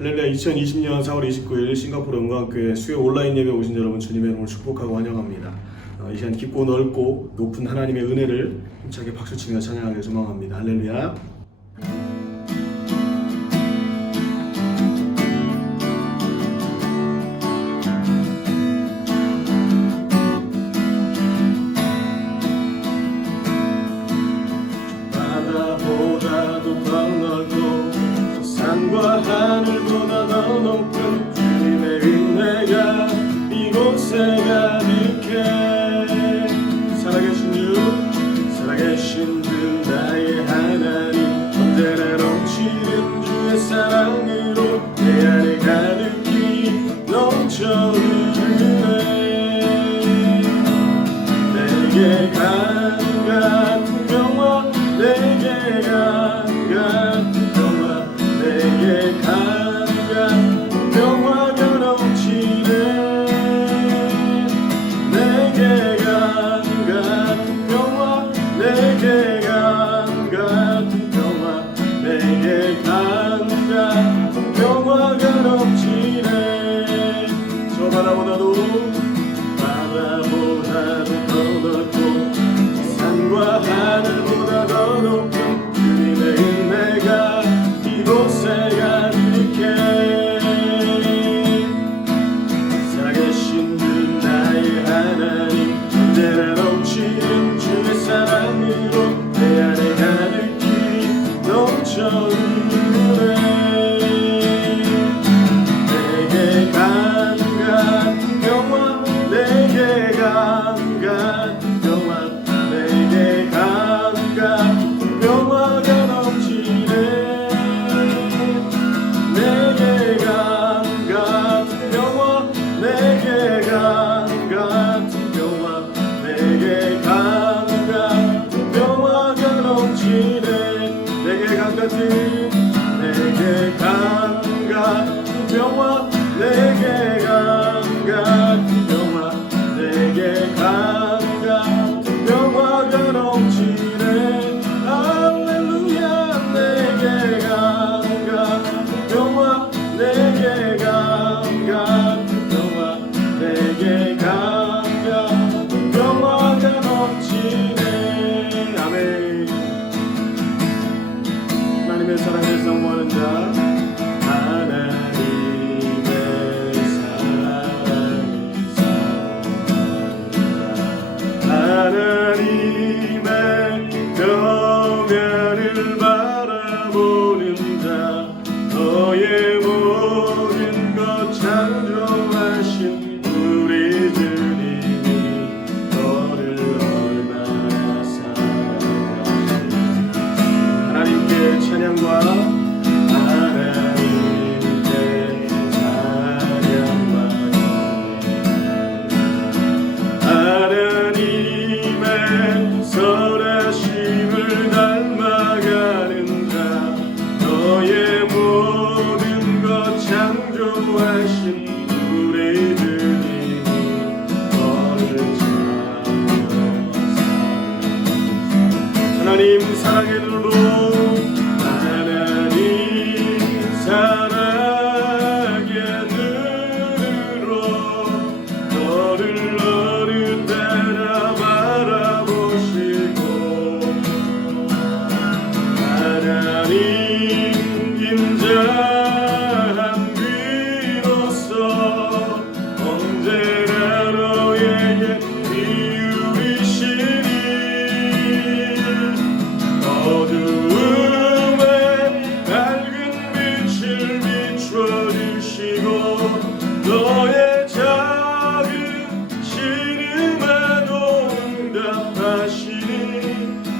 할렐루야. 2020년 4월 29일 싱가포르 은광교회 수요 온라인 예배 오신 여러분 주님의 이름으로 축복하고 환영합니다. 이 시간 깊고 넓고 높은 하나님의 은혜를 힘차게 박수치며 찬양하길 소망합니다. 할렐루야. 바다보다도 더 넓고 산과 하늘보다 더 높은 주님의 은혜가 이곳에 가득해. 살아계신 주 나의 하나님, 언제나 넘치는 주의 사랑으로 내 안에 가득히 넘쳐 흐르네. 내게 강 같은 평화, 내게 강 같은 평화, 내게 강 같은 평화가 넘치네. 내게 강 같은 평화, 내게 강 같은 평화, 내게 강 같은 평화가 넘치네. 저 바다보다도 더 넓고 산과 하늘보다 더 높은 주님의 은혜가 이곳에 가득해. 살아계신 주 나의 하나님, 언제나 넘치는 주의 사랑으로 내 안에 가득히 넘쳐 흐르네. 내게 강 같은 평화, 내게 강 같은 평화, 내게 강 같은 평화가 넘치네. 내게 강 같은 평화, 내게 강 같은 평화, 내게 강 같은 평화가 넘치네. 내게 강 같은, 내게 강 같은 평화, 내게 강 같은 평화, 내게 강 같은 평화가 넘치네. 할렐루야. 내게 강 같은 평화, 내게 강 같은 평화, 내게 강 같은 평화가 넘치네. 아멘. 하나님의 사랑을 사모하는 자, 하나님의 사랑을 사모하는 자, 하나님의 경외를 바라보는 자, 너의 모든 것 창조하신 우리 주님이 너를 얼마나 사랑하시는지. 하나님께 찬양과 하나님의 선하심을 닮아가는 자, 너의 모든 것 창조하신 우리 주님이 너를 찾아왔사. 하나님 사랑의 눈으로, 하나님 사랑의 눈으로 너를 어느 때나 바라보시고, 하나님 인자한 귀로서 언제나 너에게 이유이시니. 어두움에 밝은 빛을 비춰주시고 너의 작은 시름에도 응답하시니.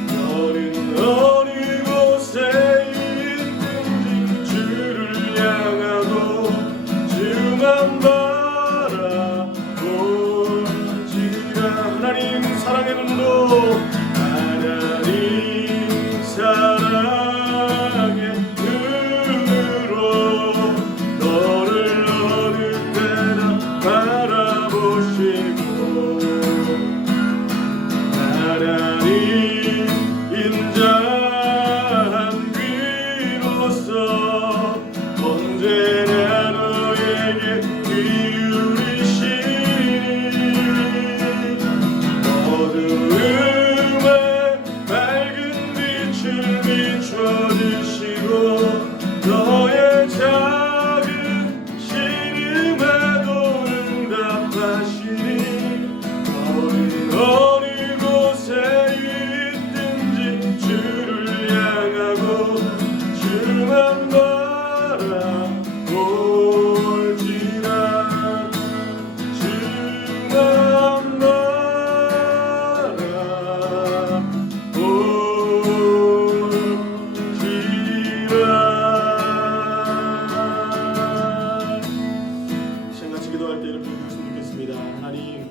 너는 어느 곳에 있든지 주를 향하고 주만 바라보지라. 하나님 사랑의 눈으로, 하나님 사랑의 눈으로 너를 어느 때나 바라보시고, 하나님 인자한 귀로서 언제나 기울이신 어두움에 밝은 빛을 비춰주시고 너의 작은 시름에도 응답하시니 어느 곳에 있든지 주를 향하고 주만 바라볼지라 주만 바라볼지라. 시간같이 기도할 때 이렇게 기도했으면 좋겠습니다. 하나님,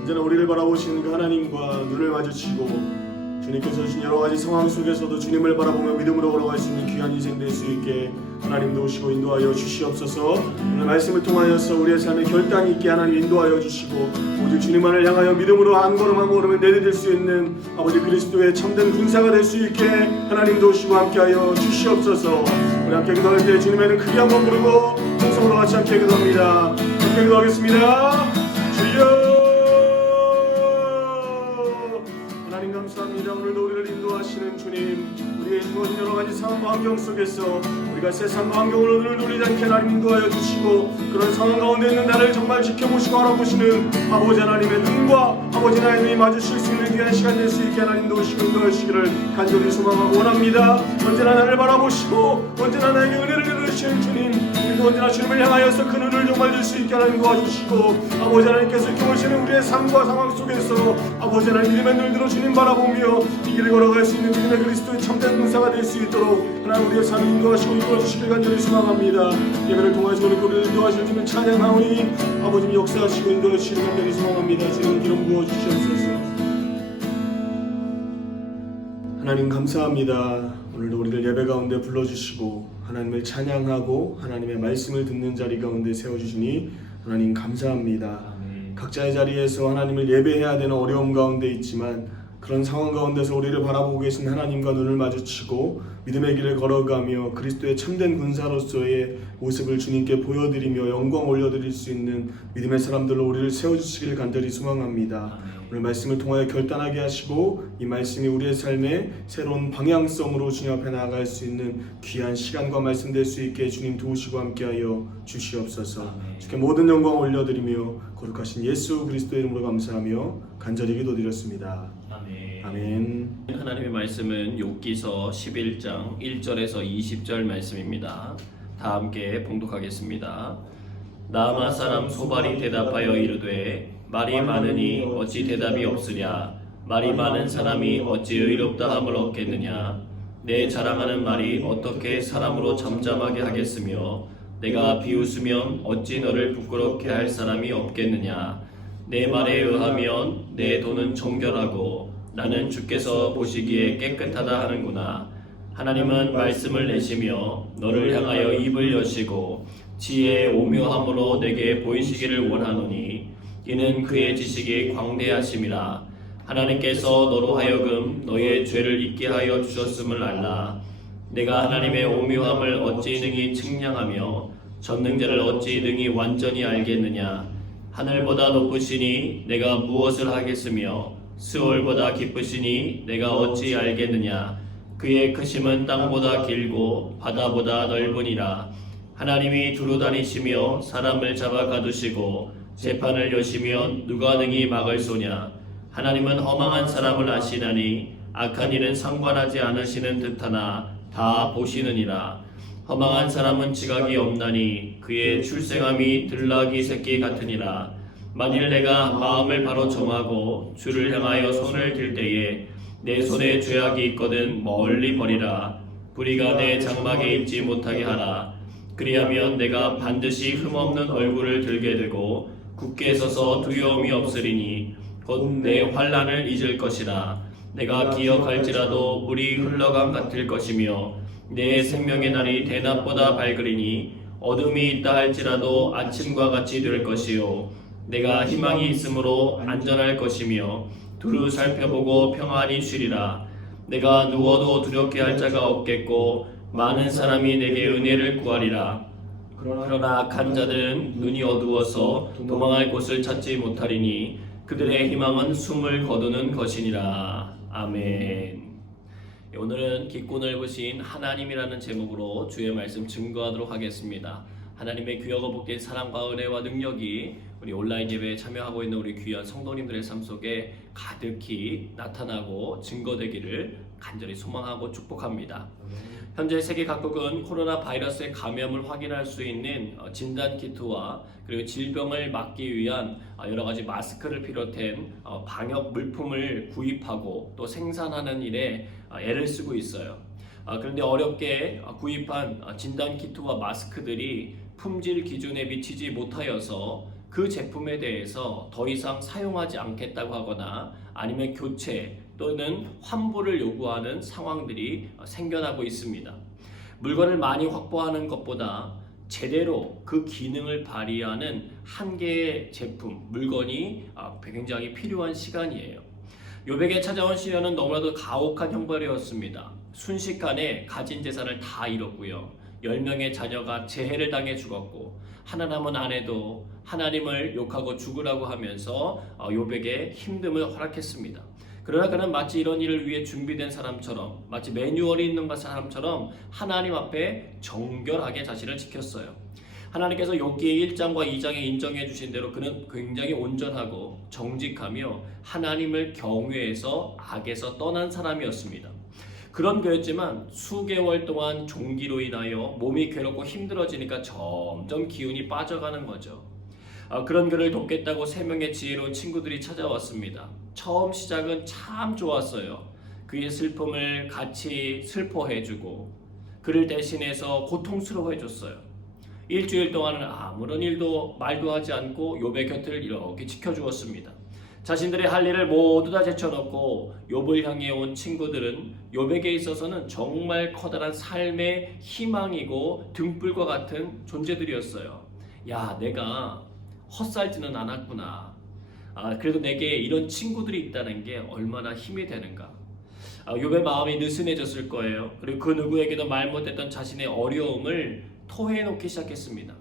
언제나 우리를 바라보시는 그 하나님과 눈을 마주치고 주님께서 주신 여러 가지 상황 속에서도 주님을 바라보며 믿음으로 걸어갈 수 있는 귀한 인생 될 수 있게 하나님 도우시고 인도하여 주시옵소서. 오늘 말씀을 통하여서 우리의 삶에 결단이 있게 하나님 인도하여 주시고 오직 주님만을 향하여 믿음으로 한 걸음 한 걸음을 내디딜 수 있는 아버지 그리스도의 참된 군사가 될 수 있게 하나님 도우시고 함께하여 주시옵소서. 우리 함께 기도할 때 주님에는 크게 한번 부르고 통성으로 같이 함께 기도합니다. 함께 기도하겠습니다. 주여 하나님 감사합니다. 오늘도 우리를 인도하시는 주님, 우리의 주어진 여러 가지 상황과 환경 속에서 우리가 세상과 환경으로 눈을 돌리지 않게 하나님 인도하여 주시고 그런 상황 가운데 있는 나를 정말 지켜보시고 알아보시는 아버지 하나님의 눈과 아버지 하나님이 마주칠 수 있는 귀한 시간 될 수 있게 하나님 도우시고 인도하시기를 간절히 소망하고 원합니다. 언제나 나를 바라보시고 언제나 나에게 은혜를 내려주시는 주님, 우리도 언제나 주님을 향하여서 그 눈을 정말 들 수 있게 하나님 도와주시고 아버지 하나님께서 지켜보시는 우리의 삶과 상황 속에서 아버지 하나님 믿음의 눈을 들어 주님 바라보며 이 길을 걸어갈 수 있는 믿음의 그리스도의 참된 군사가 될 수 있도록 하나님 우리의 삶을 인도하시고 이끌어주시길 간절히 소망합니다. 예배를 통해서 우리를 인도하실 주님 찬양하오니 아버지님 역사하시고 인도하시길 간절히 소망합니다. 주님 기름 부어주시옵소서. 하나님 감사합니다. 오늘도 우리를 예배 가운데 불러주시고 하나님을 찬양하고 하나님의 말씀을 듣는 자리 가운데 세워주시니 하나님 감사합니다. 각자의 자리에서 하나님을 예배해야 되는 어려움 가운데 있지만 그런 상황 가운데서 우리를 바라보고 계신 하나님과 눈을 마주치고 믿음의 길을 걸어가며 그리스도의 참된 군사로서의 모습을 주님께 보여드리며 영광 올려드릴 수 있는 믿음의 사람들로 우리를 세워주시기를 간절히 소망합니다. 오늘 말씀을 통하여 결단하게 하시고 이 말씀이 우리의 삶의 새로운 방향성으로 주님 앞에 나아갈 수 있는 귀한 시간과 말씀 될 수 있게 주님 도우시고 함께하여 주시옵소서. 주께 모든 영광 올려드리며 거룩하신 예수 그리스도의 이름으로 감사하며 간절히 기도드렸습니다. 아멘. 하나님의 말씀은 욥기서 11장 1절에서 20절 말씀입니다. 다 함께 봉독하겠습니다. 나아마 사람 소발이 대답하여 이르되 말이 많으니 어찌 대답이 없으랴. 말이 많은 사람이 어찌 의롭다 함을 얻겠느냐. 내 자랑하는 말이 어떻게 사람으로 잠잠하게 하겠으며 내가 비웃으면 어찌 너를 부끄럽게 할 사람이 없겠느냐. 내 말에 의하면 내 돈은 정결하고 나는 주께서 보시기에 깨끗하다 하는구나. 하나님은 말씀을 내시며 너를 향하여 입을 여시고 지혜의 오묘함으로 내게 보이시기를 원하노니 이는 그의 지식이 광대하심이라. 하나님께서 너로 하여금 너의 죄를 잊게 하여 주셨음을 알라. 내가 하나님의 오묘함을 어찌 능히 측량하며 전능자를 어찌 능히 완전히 알겠느냐. 하늘보다 높으시니 내가 무엇을 하겠으며 스올보다 깊으시니 내가 어찌 알겠느냐. 그의 크심은 땅보다 길고 바다보다 넓으니라. 하나님이 두루 다니시며 사람을 잡아 가두시고 재판을 여시면 누가 능히 막을 소냐. 하나님은 허망한 사람을 아시나니 악한 일은 상관하지 않으시는 듯하나 다 보시느니라. 허망한 사람은 지각이 없나니 그의 출생함이 들나귀 새끼 같으니라. 만일 내가 마음을 바로 정하고 주를 향하여 손을 들 때에 내 손에 죄악이 있거든 멀리 버리라. 불의가 내 장막에 있지 못하게 하라. 그리하면 내가 반드시 흠없는 얼굴을 들게 되고 굳게 서서 두려움이 없으리니 곧 내 환난을 잊을 것이라. 내가 기억할지라도 물이 흘러감 같을 것이며 내 생명의 날이 대낮보다 밝으리니 어둠이 있다 할지라도 아침과 같이 될 것이요. 내가 희망이 있으므로 안전할 것이며 두루 살펴보고 평안히 쉬리라. 내가 누워도 두렵게 할 자가 없겠고 많은 사람이 내게 은혜를 구하리라. 그러나 악한 자들은 눈이 어두워서 도망할 곳을 찾지 못하리니 그들의 희망은 숨을 거두는 것이니라. 아멘. 오늘은 깊고 넓으신 하나님이라는 제목으로 주의 말씀 증거하도록 하겠습니다. 하나님의 귀하고 복된 사랑과 은혜와 능력이 우리 온라인 예배에 참여하고 있는 우리 귀한 성도님들의 삶 속에 가득히 나타나고 증거되기를 간절히 소망하고 축복합니다. 현재 세계 각국은 코로나 바이러스의 감염을 확인할 수 있는 진단키트와 그리고 질병을 막기 위한 여러 가지 마스크를 비롯한 방역 물품을 구입하고 또 생산하는 일에 애를 쓰고 있어요. 그런데 어렵게 구입한 진단키트와 마스크들이 품질 기준에 미치지 못하여서 그 제품에 대해서 더 이상 사용하지 않겠다고 하거나 아니면 교체 또는 환불을 요구하는 상황들이 생겨나고 있습니다. 물건을 많이 확보하는 것보다 제대로 그 기능을 발휘하는 한 개의 제품, 물건이 굉장히 필요한 시간이에요. 요백에 찾아온 시련은 너무나도 가혹한 형벌이었습니다. 순식간에 가진 재산을 다 잃었고요. 10명의 자녀가 재해를 당해 죽었고 하나 남은 아내도 하나님을 욕하고 죽으라고 하면서 요백에 힘듦을 허락했습니다. 그러나 그는 마치 이런 일을 위해 준비된 사람처럼, 마치 매뉴얼이 있는 사람처럼 하나님 앞에 정결하게 자신을 지켰어요. 하나님께서 욥기 1장과 2장에 인정해 주신 대로 그는 굉장히 온전하고 정직하며 하나님을 경외해서 악에서 떠난 사람이었습니다. 그런 그였지만 수개월 동안 종기로 인하여 몸이 괴롭고 힘들어지니까 점점 기운이 빠져가는 거죠. 그런 그를 돕겠다고 3명의 지혜로운 친구들이 찾아왔습니다. 처음 시작은 참 좋았어요. 그의 슬픔을 같이 슬퍼해주고 그를 대신해서 고통스러워해줬어요. 일주일 동안은 아무런 일도 말도 하지 않고 욥의 곁을 이렇게 지켜주었습니다. 자신들의 할 일을 모두 다 제쳐놓고 욥을 향해 온 친구들은 욥에게 있어서는 정말 커다란 삶의 희망이고 등불과 같은 존재들이었어요. 야, 내가 헛살지는 않았구나. 그래도 내게 이런 친구들이 있다는 게 얼마나 힘이 되는가. 욥의 마음이 느슨해졌을 거예요. 그리고 그 누구에게도 말 못했던 자신의 어려움을 토해놓기 시작했습니다.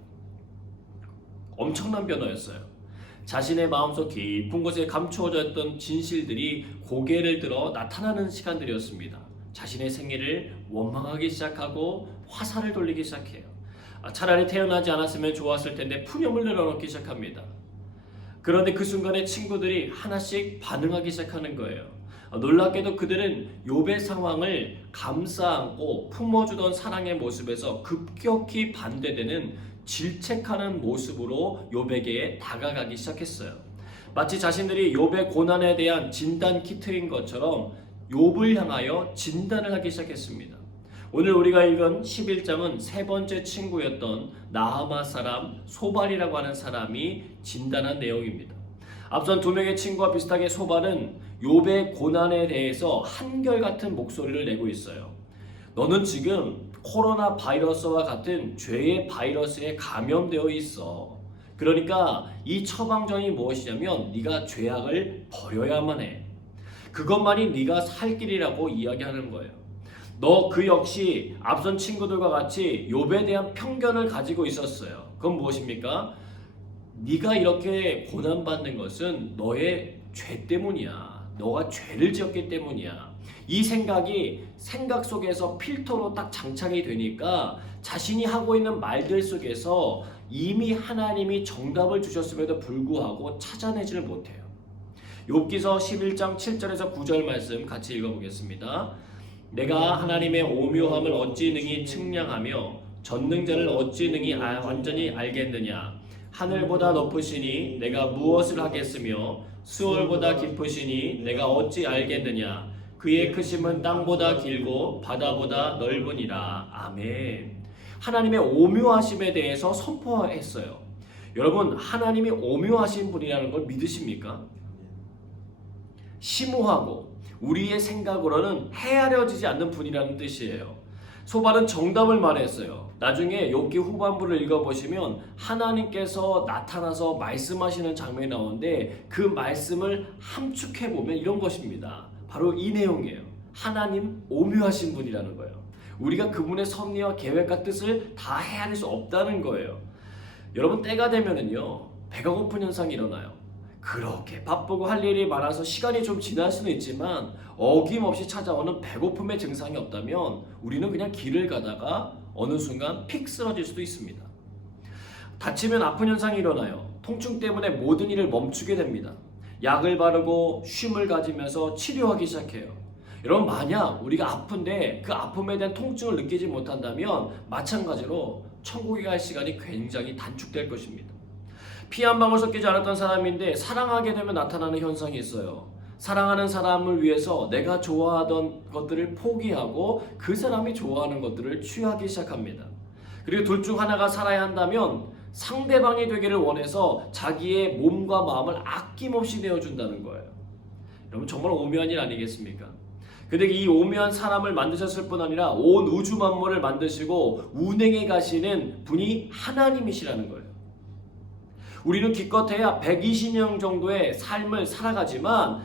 엄청난 변화였어요. 자신의 마음속 깊은 곳에 감추어졌던 진실들이 고개를 들어 나타나는 시간들이었습니다. 자신의 생애를 원망하기 시작하고 화살을 돌리기 시작해요. 차라리 태어나지 않았으면 좋았을 텐데 푸념을 내려놓기 시작합니다. 그런데 그 순간에 친구들이 하나씩 반응하기 시작하는 거예요. 놀랍게도 그들은 욥의 상황을 감싸안고 품어주던 사랑의 모습에서 급격히 반대되는 질책하는 모습으로 욥에게 다가가기 시작했어요. 마치 자신들이 욥의 고난에 대한 진단 키트인 것처럼 욥을 향하여 진단을 하기 시작했습니다. 오늘 우리가 읽은 11장은 세 번째 친구였던 나아마 사람 소발이라고 하는 사람이 진단한 내용입니다. 앞선 2명의 친구와 비슷하게 소발은 욥의 고난에 대해서 한결같은 목소리를 내고 있어요. 너는 지금 코로나 바이러스와 같은 죄의 바이러스에 감염되어 있어. 그러니까 이 처방전이 무엇이냐면 네가 죄악을 버려야만 해. 그것만이 네가 살 길이라고 이야기하는 거예요. 너 그 역시 앞선 친구들과 같이 욥에 대한 편견을 가지고 있었어요. 그건 무엇입니까? 네가 이렇게 고난받는 것은 너의 죄 때문이야. 너가 죄를 지었기 때문이야. 이 생각이 생각 속에서 필터로 딱 장착이 되니까 자신이 하고 있는 말들 속에서 이미 하나님이 정답을 주셨음에도 불구하고 찾아내지를 못해요. 욥기서 11장 7절에서 9절 말씀 같이 읽어보겠습니다. 내가 하나님의 오묘함을 어찌 능히 측량하며 전능자를 어찌 능히 완전히 알겠느냐. 하늘보다 높으시니 내가 무엇을 하겠으며 수월보다 깊으시니 내가 어찌 알겠느냐. 그의 크심은 땅보다 길고 바다보다 넓으니라. 아멘. 하나님의 오묘하심에 대해서 선포했어요. 여러분, 하나님이 오묘하신 분이라는 걸 믿으십니까? 심오하고 우리의 생각으로는 헤아려지지 않는 분이라는 뜻이에요. 소발은 정답을 말했어요. 나중에 욥기 후반부를 읽어보시면 하나님께서 나타나서 말씀하시는 장면이 나오는데 그 말씀을 함축해보면 이런 것입니다. 바로 이 내용이에요. 하나님 오묘하신 분이라는 거예요. 우리가 그분의 섭리와 계획과 뜻을 다 헤아릴 수 없다는 거예요. 여러분, 때가 되면은요, 배가 고픈 현상이 일어나요. 그렇게 바쁘고 할 일이 많아서 시간이 좀 지날 수는 있지만 어김없이 찾아오는 배고픔의 증상이 없다면 우리는 그냥 길을 가다가 어느 순간 픽 쓰러질 수도 있습니다. 다치면 아픈 현상이 일어나요. 통증 때문에 모든 일을 멈추게 됩니다. 약을 바르고 쉼을 가지면서 치료하기 시작해요. 여러분, 만약 우리가 아픈데 그 아픔에 대한 통증을 느끼지 못한다면 마찬가지로 천국에 갈 시간이 굉장히 단축될 것입니다. 피 한 방울 섞이지 않았던 사람인데 사랑하게 되면 나타나는 현상이 있어요. 사랑하는 사람을 위해서 내가 좋아하던 것들을 포기하고 그 사람이 좋아하는 것들을 취하기 시작합니다. 그리고 둘 중 하나가 살아야 한다면 상대방이 되기를 원해서 자기의 몸과 마음을 아낌없이 내어준다는 거예요. 여러분, 정말 오묘한 일 아니겠습니까? 근데 이 오묘한 사람을 만드셨을 뿐 아니라 온 우주 만물을 만드시고 운행해 가시는 분이 하나님이시라는 거예요. 우리는 기껏해야 120년 정도의 삶을 살아가지만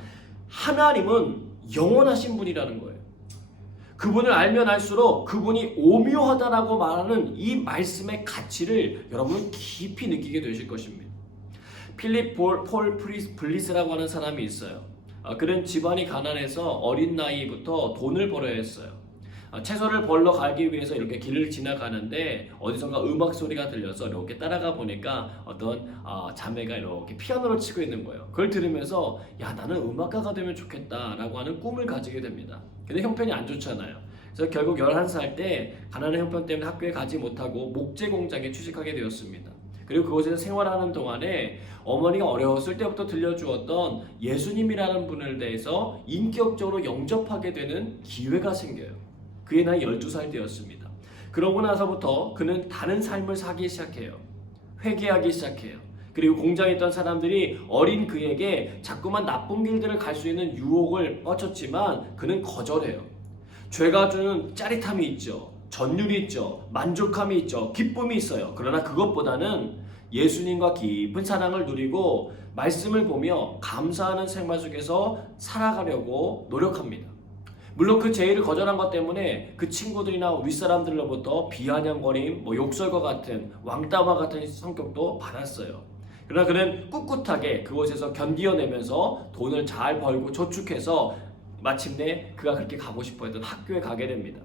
하나님은 영원하신 분이라는 거예요. 그분을 알면 알수록 그분이 오묘하다라고 말하는 이 말씀의 가치를 여러분은 깊이 느끼게 되실 것입니다. 필립 폴 블리스라고 하는 사람이 있어요. 그는 집안이 가난해서 어린 나이부터 돈을 벌어야 했어요. 채소를 벌러 가기 위해서 이렇게 길을 지나가는데 어디선가 음악 소리가 들려서 이렇게 따라가 보니까 어떤 자매가 이렇게 피아노를 치고 있는 거예요. 그걸 들으면서 야, 나는 음악가가 되면 좋겠다라고 하는 꿈을 가지게 됩니다. 근데 형편이 안 좋잖아요. 그래서 결국 11살 때 가난한 형편 때문에 학교에 가지 못하고 목재 공장에 취직하게 되었습니다. 그리고 그곳에서 생활하는 동안에 어머니가 어려웠을 때부터 들려주었던 예수님이라는 분을 대해서 인격적으로 영접하게 되는 기회가 생겨요. 그의 나이 12살 때였습니다. 그러고 나서부터 그는 다른 삶을 살기 시작해요. 회개하기 시작해요. 그리고 공장에 있던 사람들이 어린 그에게 자꾸만 나쁜 길들을 갈 수 있는 유혹을 뻗쳤지만 그는 거절해요. 죄가 주는 짜릿함이 있죠. 전율이 있죠. 만족함이 있죠. 기쁨이 있어요. 그러나 그것보다는 예수님과 깊은 사랑을 누리고 말씀을 보며 감사하는 생활 속에서 살아가려고 노력합니다. 물론 그 제의를 거절한 것 때문에 그 친구들이나 윗사람들로부터 비아냥거림, 욕설과 같은 왕따와 같은 성격도 받았어요. 그러나 그는 꿋꿋하게 그곳에서 견디어내면서 돈을 잘 벌고 저축해서 마침내 그가 그렇게 가고 싶어 했던 학교에 가게 됩니다.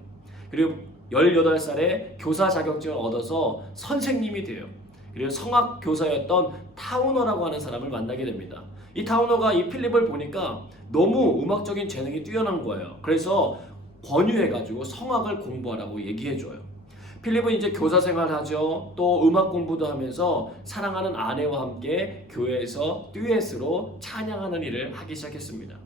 그리고 18살에 교사 자격증을 얻어서 선생님이 돼요. 그리고 성악 교사였던 타우너라고 하는 사람을 만나게 됩니다. 이 타우너가 이 필립을 보니까 너무 음악적인 재능이 뛰어난 거예요. 그래서 권유해가지고 성악을 공부하라고 얘기해줘요. 필립은 이제 교사 생활하죠. 또 음악 공부도 하면서 사랑하는 아내와 함께 교회에서 듀엣으로 찬양하는 일을 하기 시작했습니다.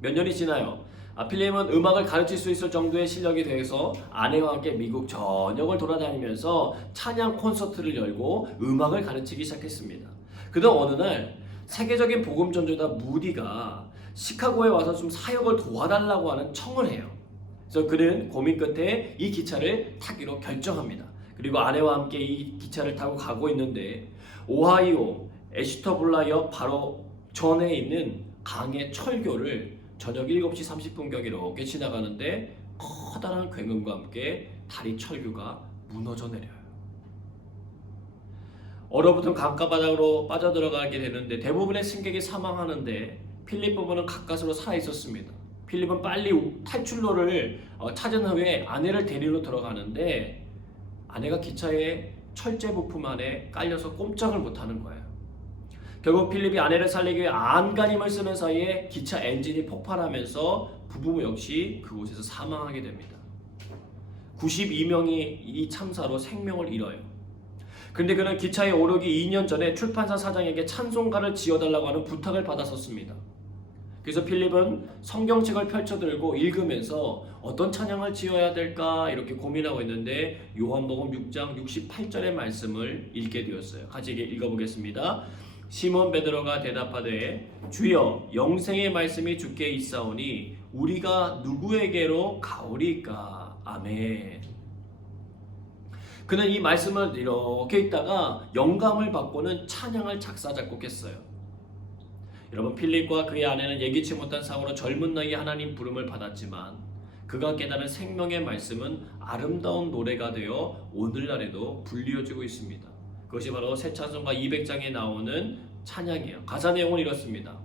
몇 년이 지나요. 필립은 음악을 가르칠 수 있을 정도의 실력이 돼서 아내와 함께 미국 전역을 돌아다니면서 찬양 콘서트를 열고 음악을 가르치기 시작했습니다. 그러던 어느 날 세계적인 복음 전도자 무디가 시카고에 와서 좀 사역을 도와달라고 하는 청을 해요. 그래서 그는 고민 끝에 이 기차를 타기로 결정합니다. 그리고 아내와 함께 이 기차를 타고 가고 있는데 오하이오 애슈터블라역 바로 전에 있는 강의 철교를 저녁 7시 30분경에 이렇게 지나가는데 커다란 굉음과 함께 다리 철교가 무너져 내려요. 얼어붙은 강가바닥으로 빠져들어가게 되는데 대부분의 승객이 사망하는데 필립 부부는 가까스로 살아있었습니다. 필립은 빨리 탈출로를 찾은 후에 아내를 데리러 들어가는데 아내가 기차의 철제 부품 안에 깔려서 꼼짝을 못하는 거예요. 결국 필립이 아내를 살리기 위해 안간힘을 쓰는 사이에 기차 엔진이 폭발하면서 부부 역시 그곳에서 사망하게 됩니다. 92명이 이 참사로 생명을 잃어요. 그런데 그는 기차에 오르기 2년 전에 출판사 사장에게 찬송가를 지어달라고 하는 부탁을 받았었습니다. 그래서 필립은 성경책을 펼쳐들고 읽으면서 어떤 찬양을 지어야 될까 이렇게 고민하고 있는데 요한복음 6장 68절의 말씀을 읽게 되었어요. 같이 읽어보겠습니다. 시몬 베드로가 대답하되 주여 영생의 말씀이 주께 있사오니 우리가 누구에게로 가오리까. 아멘. 그는 이 말씀을 이렇게 읽다가 영감을 받고는 찬양을 작사 작곡했어요. 여러분, 필립과 그의 아내는 예기치 못한 사고로 젊은 나이에 하나님 부름을 받았지만 그가 깨달은 생명의 말씀은 아름다운 노래가 되어 오늘날에도 불리어지고 있습니다. 그것이 바로 새 찬송가 200장에 나오는 찬양이에요. 가사 내용은 이렇습니다.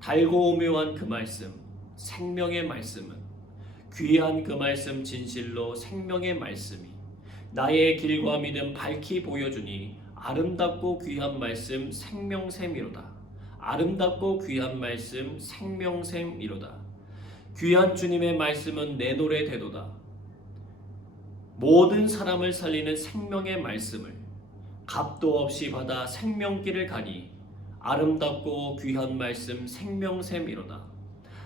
달고 오묘한 그 말씀, 생명의 말씀은 귀한 그 말씀 진실로 생명의 말씀이 나의 길과 믿음 밝히 보여주니 아름답고 귀한 말씀 생명샘이로다. 아름답고 귀한 말씀 생명샘이로다. 귀한 주님의 말씀은 내 노래 되도다. 모든 사람을 살리는 생명의 말씀을 값도 없이 받아 생명길을 가니 아름답고 귀한 말씀 생명샘이로다.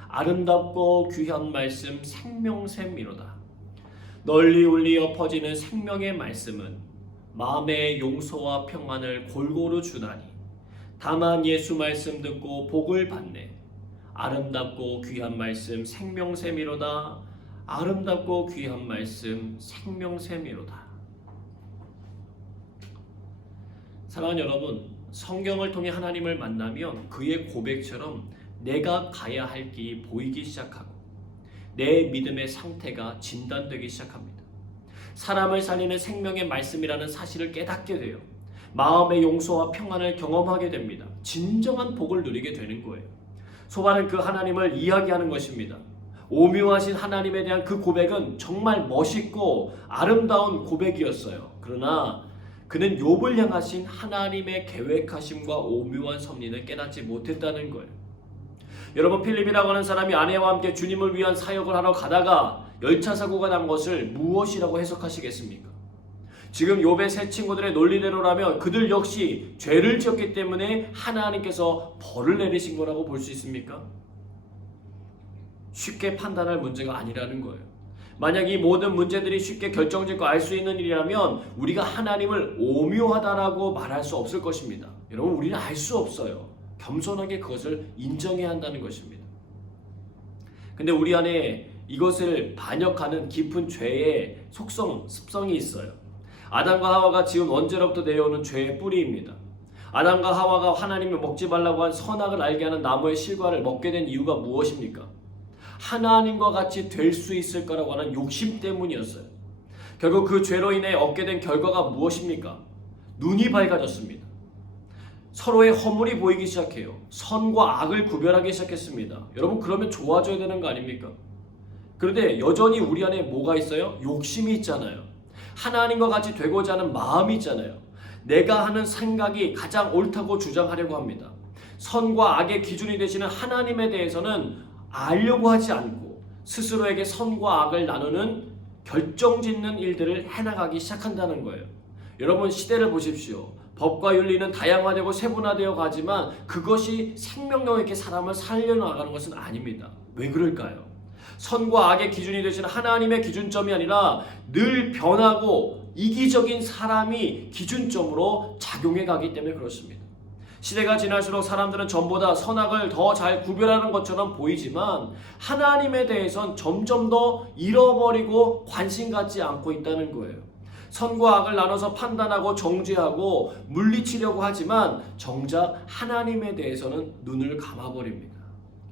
아름답고 귀한 말씀 생명샘이로다. 널리 울리어 퍼지는 생명의 말씀은 마음의 용서와 평안을 골고루 주나니 다만 예수 말씀 듣고 복을 받네. 아름답고 귀한 말씀 생명샘이로다. 아름답고 귀한 말씀 생명샘이로다. 사랑하는 여러분, 성경을 통해 하나님을 만나면 그의 고백처럼 내가 가야 할 길이 보이기 시작하고 내 믿음의 상태가 진단되기 시작합니다. 사람을 살리는 생명의 말씀이라는 사실을 깨닫게 돼요. 마음의 용서와 평안을 경험하게 됩니다. 진정한 복을 누리게 되는 거예요. 소바는 그 하나님을 이야기하는 것입니다. 오묘하신 하나님에 대한 그 고백은 정말 멋있고 아름다운 고백이었어요. 그러나 그는 욥을 향하신 하나님의 계획하심과 오묘한 섭리는 깨닫지 못했다는 거예요. 여러분, 필립이라고 하는 사람이 아내와 함께 주님을 위한 사역을 하러 가다가 열차 사고가 난 것을 무엇이라고 해석하시겠습니까? 지금 욥의 세 친구들의 논리대로라면 그들 역시 죄를 지었기 때문에 하나님께서 벌을 내리신 거라고 볼 수 있습니까? 쉽게 판단할 문제가 아니라는 거예요. 만약 이 모든 문제들이 쉽게 결정짓고 알 수 있는 일이라면 우리가 하나님을 오묘하다라고 말할 수 없을 것입니다. 여러분, 우리는 알 수 없어요. 겸손하게 그것을 인정해야 한다는 것입니다. 근데 우리 안에 이것을 반역하는 깊은 죄의 속성, 습성이 있어요. 아담과 하와가 지은 원죄로부터 내려오는 죄의 뿌리입니다. 아담과 하와가 하나님이 먹지 말라고 한 선악을 알게 하는 나무의 실과를 먹게 된 이유가 무엇입니까? 하나님과 같이 될 수 있을 거라고 하는 욕심 때문이었어요. 결국 그 죄로 인해 얻게 된 결과가 무엇입니까? 눈이 밝아졌습니다. 서로의 허물이 보이기 시작해요. 선과 악을 구별하기 시작했습니다. 여러분, 그러면 좋아져야 되는 거 아닙니까? 그런데 여전히 우리 안에 뭐가 있어요? 욕심이 있잖아요. 하나님과 같이 되고자 하는 마음이 있잖아요. 내가 하는 생각이 가장 옳다고 주장하려고 합니다. 선과 악의 기준이 되시는 하나님에 대해서는 알려고 하지 않고 스스로에게 선과 악을 나누는 결정짓는 일들을 해나가기 시작한다는 거예요. 여러분, 시대를 보십시오. 법과 윤리는 다양화되고 세분화되어 가지만 그것이 생명력 있게 사람을 살려나가는 것은 아닙니다. 왜 그럴까요? 선과 악의 기준이 되시는 하나님의 기준점이 아니라 늘 변하고 이기적인 사람이 기준점으로 작용해 가기 때문에 그렇습니다. 시대가 지날수록 사람들은 전보다 선악을 더 잘 구별하는 것처럼 보이지만 하나님에 대해선 점점 더 잃어버리고 관심 갖지 않고 있다는 거예요. 선과 악을 나눠서 판단하고 정죄하고 물리치려고 하지만 정작 하나님에 대해서는 눈을 감아버립니다.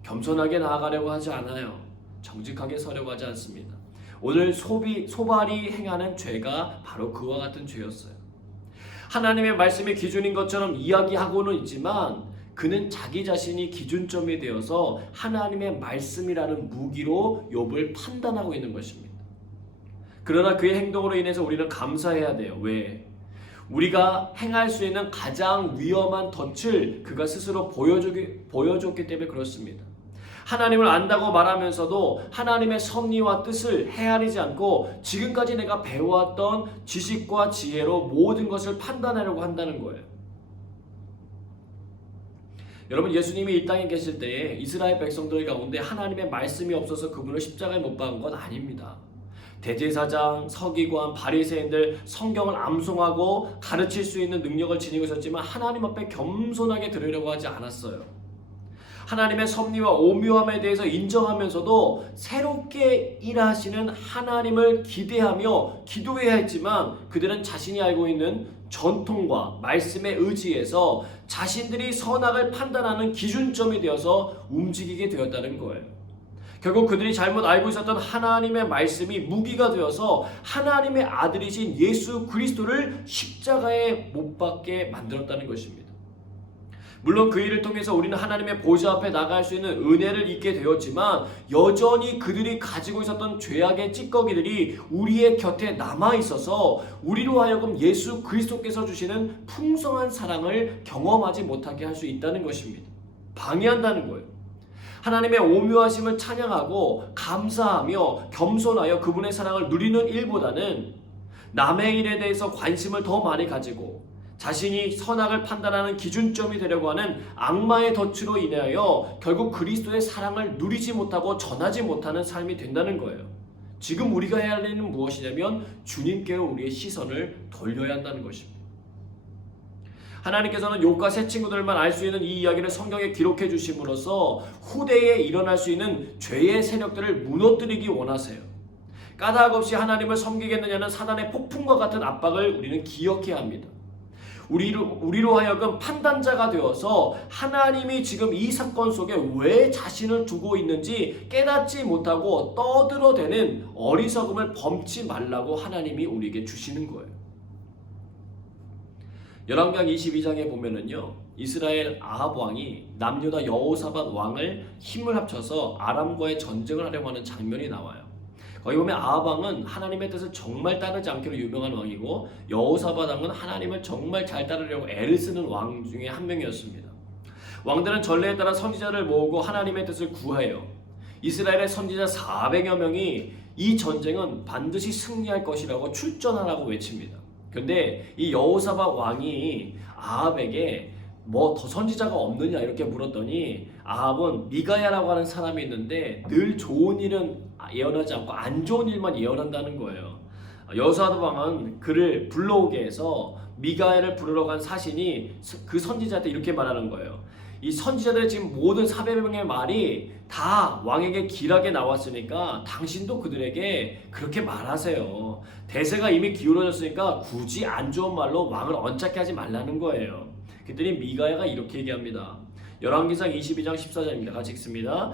겸손하게 나아가려고 하지 않아요. 정직하게 서려고 하지 않습니다. 오늘 소발이 행하는 죄가 바로 그와 같은 죄였어요. 하나님의 말씀이 기준인 것처럼 이야기하고는 있지만 그는 자기 자신이 기준점이 되어서 하나님의 말씀이라는 무기로 욥을 판단하고 있는 것입니다. 그러나 그의 행동으로 인해서 우리는 감사해야 돼요. 왜? 우리가 행할 수 있는 가장 위험한 덫을 그가 스스로 보여줬기 때문에 그렇습니다. 하나님을 안다고 말하면서도 하나님의 섭리와 뜻을 헤아리지 않고 지금까지 내가 배워왔던 지식과 지혜로 모든 것을 판단하려고 한다는 거예요. 여러분, 예수님이 이 땅에 계실 때에 이스라엘 백성들 가운데 하나님의 말씀이 없어서 그분을 십자가에 못 박은 건 아닙니다. 대제사장, 서기관, 바리새인들 성경을 암송하고 가르칠 수 있는 능력을 지니고 있었지만 하나님 앞에 겸손하게 들으려고 하지 않았어요. 하나님의 섭리와 오묘함에 대해서 인정하면서도 새롭게 일하시는 하나님을 기대하며 기도해야 했지만 그들은 자신이 알고 있는 전통과 말씀에 의지해서 자신들이 선악을 판단하는 기준점이 되어서 움직이게 되었다는 거예요. 결국 그들이 잘못 알고 있었던 하나님의 말씀이 무기가 되어서 하나님의 아들이신 예수 그리스도를 십자가에 못 박게 만들었다는 것입니다. 물론 그 일을 통해서 우리는 하나님의 보좌 앞에 나갈 수 있는 은혜를 입게 되었지만 여전히 그들이 가지고 있었던 죄악의 찌꺼기들이 우리의 곁에 남아 있어서 우리로 하여금 예수 그리스도께서 주시는 풍성한 사랑을 경험하지 못하게 할 수 있다는 것입니다. 방해한다는 거예요. 하나님의 오묘하심을 찬양하고 감사하며 겸손하여 그분의 사랑을 누리는 일보다는 남의 일에 대해서 관심을 더 많이 가지고 자신이 선악을 판단하는 기준점이 되려고 하는 악마의 덫으로 인하여 결국 그리스도의 사랑을 누리지 못하고 전하지 못하는 삶이 된다는 거예요. 지금 우리가 해야 할 일은 무엇이냐면 주님께로 우리의 시선을 돌려야 한다는 것입니다. 하나님께서는 욥과 세 친구들만 알 수 있는 이 이야기를 성경에 기록해 주심으로써 후대에 일어날 수 있는 죄의 세력들을 무너뜨리기 원하세요. 까닭 없이 하나님을 섬기겠느냐는 사단의 폭풍과 같은 압박을 우리는 기억해야 합니다. 우리로 하여금 판단자가 되어서 하나님이 지금 이 사건 속에 왜 자신을 두고 있는지 깨닫지 못하고 떠들어대는 어리석음을 범치 말라고 하나님이 우리에게 주시는 거예요. 열왕기상 22장에 보면은요, 이스라엘 아합 왕이 남유다 여호사밧 왕을 힘을 합쳐서 아람과의 전쟁을 하려고 하는 장면이 나와요. 거기 보면 아합 왕은 하나님의 뜻을 정말 따르지 않기로 유명한 왕이고 여호사밧 왕은 하나님을 정말 잘 따르려고 애를 쓰는 왕 중에 한 명이었습니다. 왕들은 전례에 따라 선지자를 모으고 하나님의 뜻을 구해요. 이스라엘의 선지자 400여 명이 이 전쟁은 반드시 승리할 것이라고 출전하라고 외칩니다. 근데 이 여호사밧 왕이 아합에게 뭐 더 선지자가 없느냐 이렇게 물었더니 아합은 미가야라고 하는 사람이 있는데 늘 좋은 일은 예언하지 않고 안 좋은 일만 예언한다는 거예요. 여호사밧 왕은 그를 불러오게 해서 미가야를 부르러 간 사신이 그 선지자한테 이렇게 말하는 거예요. 이 선지자들의 지금 모든 400명의 말이 다 왕에게 길하게 나왔으니까 당신도 그들에게 그렇게 말하세요. 대세가 이미 기울어졌으니까 굳이 안 좋은 말로 왕을 언짢게 하지 말라는 거예요. 그랬더니 미가야가 이렇게 얘기합니다. 열왕기상 22장 14절입니다. 같이 읽습니다.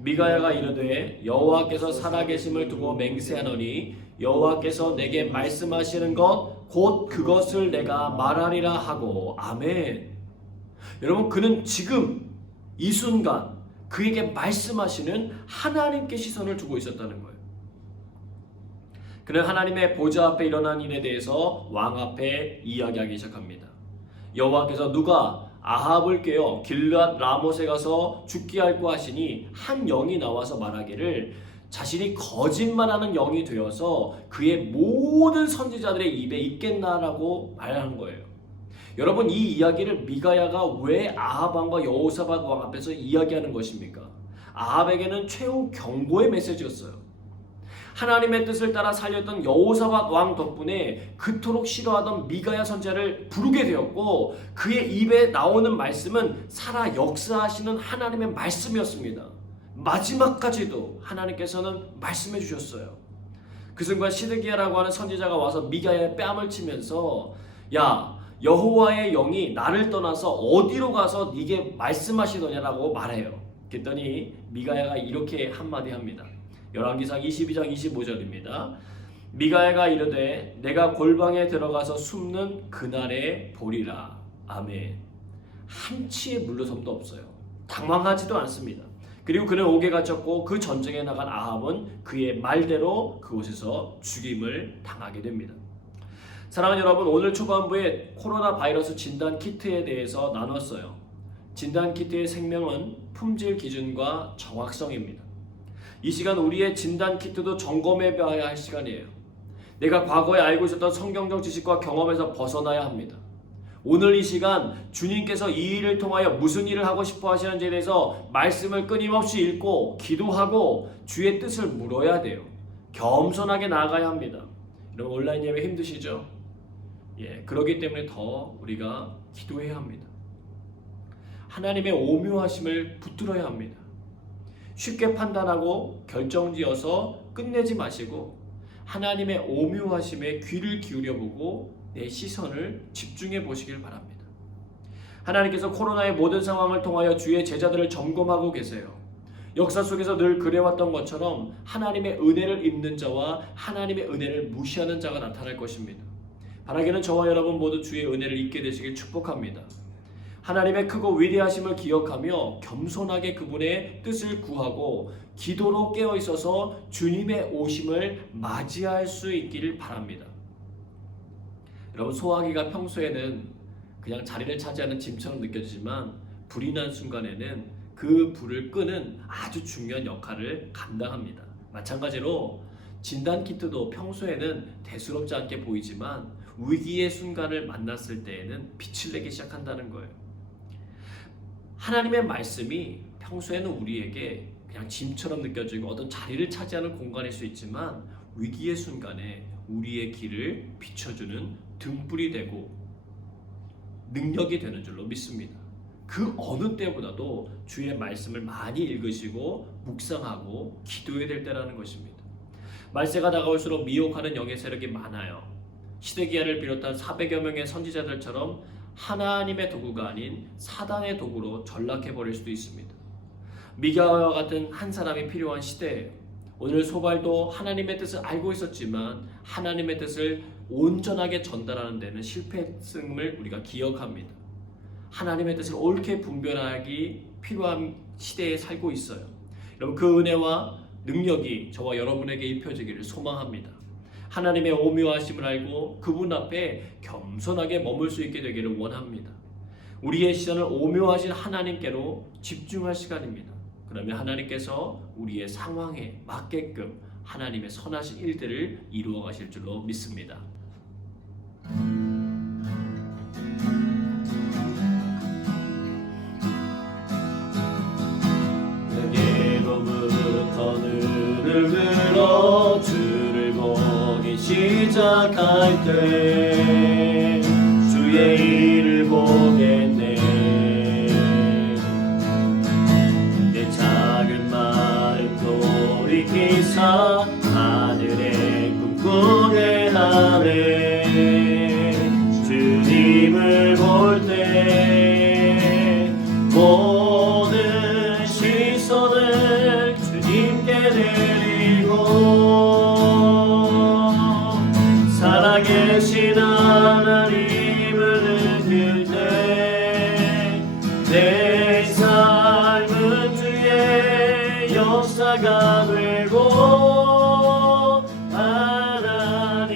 미가야가 이르되 여호와께서 살아계심을 두고 맹세하노니 여호와께서 내게 말씀하시는 것 곧 그것을 내가 말하리라 하고 아멘. 여러분, 그는 지금 이 순간 그에게 말씀하시는 하나님께 시선을 두고 있었다는 거예요. 그는 하나님의 보좌 앞에 일어난 일에 대해서 왕 앞에 이야기하기 시작합니다. 여호와께서 누가 아합을 깨어 길르앗 라못에 가서 죽게 할고 하시니 한 영이 나와서 말하기를 자신이 거짓말하는 영이 되어서 그의 모든 선지자들의 입에 있겠나라고 말하는 거예요. 여러분, 이 이야기를 미가야가 왜 아합 왕과 여호사밧 왕 앞에서 이야기하는 것입니까? 아합에게는 최후 경고의 메시지였어요. 하나님의 뜻을 따라 살렸던 여호사밧 왕 덕분에 그토록 싫어하던 미가야 선지자를 부르게 되었고 그의 입에 나오는 말씀은 살아 역사하시는 하나님의 말씀이었습니다. 마지막까지도 하나님께서는 말씀해 주셨어요. 그 순간 시드기야라고 하는 선지자가 와서 미가야의 뺨을 치면서 야, 여호와의 영이 나를 떠나서 어디로 가서 네게 말씀하시더냐라고 말해요. 그랬더니 미가야가 이렇게 한마디 합니다. 열왕기상 22장 25절입니다. 미가야가 이르되 내가 골방에 들어가서 숨는 그날에 보리라. 아멘. 한치의 물러섬도 없어요. 당황하지도 않습니다. 그리고 그는 옥에 갇혔고 그 전쟁에 나간 아합은 그의 말대로 그곳에서 죽임을 당하게 됩니다. 사랑하는 여러분, 오늘 초반부에 코로나 바이러스 진단 키트에 대해서 나눴어요. 진단 키트의 생명은 품질 기준과 정확성입니다. 이 시간 우리의 진단 키트도 점검해 봐야 할 시간이에요. 내가 과거에 알고 있었던 성경적 지식과 경험에서 벗어나야 합니다. 오늘 이 시간 주님께서 이 일을 통하여 무슨 일을 하고 싶어 하시는지에 대해서 말씀을 끊임없이 읽고 기도하고 주의 뜻을 물어야 돼요. 겸손하게 나아가야 합니다. 여러분, 온라인 예배 힘드시죠? 그렇기 때문에 더 우리가 기도해야 합니다. 하나님의 오묘하심을 붙들어야 합니다. 쉽게 판단하고 결정지어서 끝내지 마시고 하나님의 오묘하심에 귀를 기울여보고 내 시선을 집중해 보시길 바랍니다. 하나님께서 코로나의 모든 상황을 통하여 주의 제자들을 점검하고 계세요. 역사 속에서 늘 그래왔던 것처럼 하나님의 은혜를 입는 자와 하나님의 은혜를 무시하는 자가 나타날 것입니다. 바라기는 저와 여러분 모두 주의 은혜를 입게 되시길 축복합니다. 하나님의 크고 위대하심을 기억하며 겸손하게 그분의 뜻을 구하고 기도로 깨어 있어서 주님의 오심을 맞이할 수 있기를 바랍니다. 여러분, 소화기가 평소에는 그냥 자리를 차지하는 짐처럼 느껴지지만 불이 난 순간에는 그 불을 끄는 아주 중요한 역할을 감당합니다. 마찬가지로 진단키트도 평소에는 대수롭지 않게 보이지만 위기의 순간을 만났을 때에는 빛을 내기 시작한다는 거예요. 하나님의 말씀이 평소에는 우리에게 그냥 짐처럼 느껴지고 어떤 자리를 차지하는 공간일 수 있지만 위기의 순간에 우리의 길을 비춰주는 등불이 되고 능력이 되는 줄로 믿습니다. 그 어느 때보다도 주의 말씀을 많이 읽으시고 묵상하고 기도해야 될 때라는 것입니다. 말세가 다가올수록 미혹하는 영의 세력이 많아요. 시드기야를 비롯한 400여 명의 선지자들처럼 하나님의 도구가 아닌 사단의 도구로 전락해버릴 수도 있습니다. 미가와 같은 한 사람이 필요한 시대예요. 오늘 소발도 하나님의 뜻을 알고 있었지만 하나님의 뜻을 온전하게 전달하는 데는 실패했음을 우리가 기억합니다. 하나님의 뜻을 옳게 분별하기 필요한 시대에 살고 있어요. 여러분, 그 은혜와 능력이 저와 여러분에게 입혀지기를 소망합니다. 하나님의 오묘하심을 알고 그분 앞에 겸손하게 머물 수 있게 되기를 원합니다. 우리의 시선을 오묘하신 하나님께로 집중할 시간입니다. 그러면 하나님께서 우리의 상황에 맞게끔 하나님의 선하신 일들을 이루어 가실 줄로 믿습니다. 내게로부터 눈을 들어 주를 보기 시작할 때 주의 일을 보겠네. 내 작은 마음 돌이키사 하늘에 꿈꾸게 하네. 주님을 볼 때 모든 시선을 주님께 드리고 살아계신 하나님을 느낄 때 내 삶은 주의 역사가 되고